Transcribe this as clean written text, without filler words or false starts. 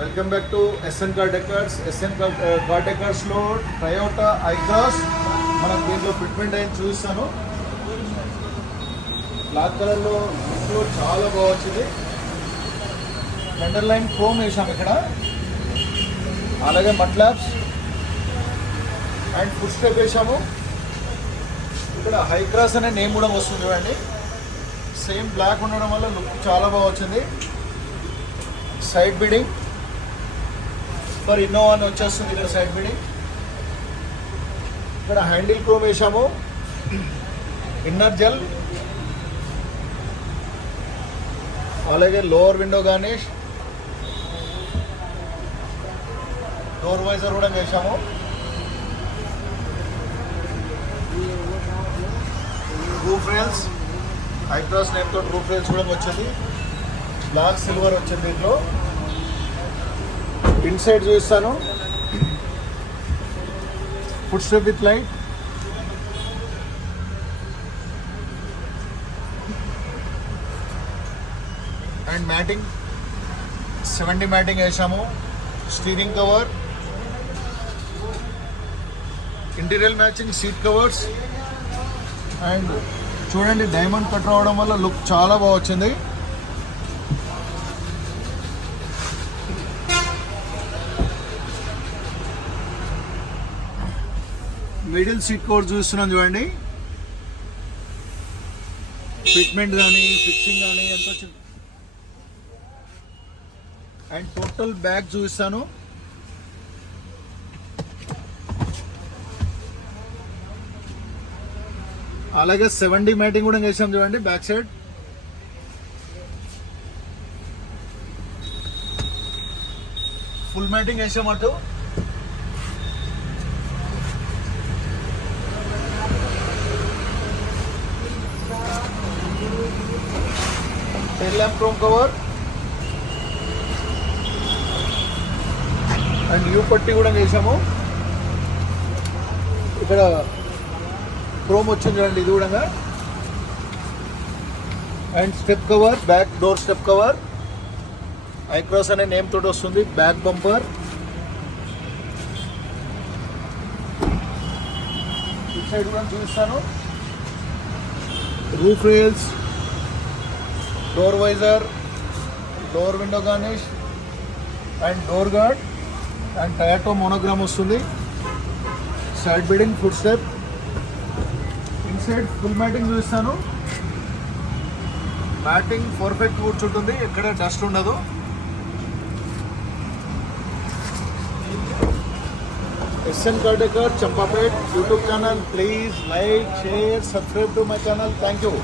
Welcome back to SN car decors. Car డెకర్స్లో Toyota ఐక్రాస్ మనకు దీంట్లో ఫిట్మెంట్ అయిన చూపిస్తాను. బ్లాక్ కలర్లో లుక్లో చాలా బాగా వచ్చింది. ఫెండర్ లైన్ క్రోమ్ వేసాము ఇక్కడ, అలాగే మట్లాబ్స్ అండ్ ఫుట్ స్టెప్ వేసాము. ఇక్కడ హైక్రాస్ అనే నేమ్ కూడా వస్తుంది చూడండి. సేమ్ బ్లాక్ ఉండడం వల్ల లుక్ చాలా బాగా వచ్చింది. సైడ్ బిడింగ్ ఫర్ ఇన్నోవా అని వచ్చేస్తుంది ఇక్కడ సైడ్ బిడింగ్. ఇక్కడ హ్యాండిల్ క్రోమ్ వేసాము, ఇన్నర్ జెల్, అలాగే lower window garnish, door visor కూడా వేసాము. రూఫ్ రేల్స్ ఐక్రాస్ నేమ్ తోటి రూఫ్ రేల్స్ కూడా వచ్చింది. బ్లాక్ సిల్వర్ వచ్చింది దీంట్లో. ఇన్సైడ్ చూపిస్తాను. Foot step with light, and matting 70 matting వేసాము. Steering cover, interior matching seat covers. And చూడండి, డైమండ్ కట్ రావడం వల్ల లుక్ చాలా బాగా వచ్చింది. మిడిల్ సీట్ కవర్ చూస్తున్నాం చూడండి. ఫిట్మెంట్ కానీ ఫిక్సింగ్ కానీ ఎంత వచ్చింది. అండ్ టోటల్ బ్యాగ్ చూపిస్తాను. అలాగే 70 మ్యాటింగ్ కూడా వేసాం చూడండి బ్యాక్ సైడ్. ఫుల్ మ్యాటింగ్ వేసాం అటు. Tail lamp chrome cover and U పట్టి కూడా వేసాము. ఇక్కడ క్రోమ్ వచ్చింది చూడండి ఇది కూడా. And step cover, back door step cover, Hycross అనే నేమ్ తోటి వస్తుంది. బ్యాక్ బంపర్, ఇటు సైడ్ కూడా చూపిస్తాను. Roof rails, door visor, door window garnish and door guard and Toyota monogram వస్తుంది. Side beading, foot step, inside full matting చూపిస్తాను. Matting perfect కూర్చుంటుంది, ఎక్కడ డస్ట్ ఉండదు. SN car decor Champapet YouTube channel. Please like, share, subscribe to my channel. Thank you.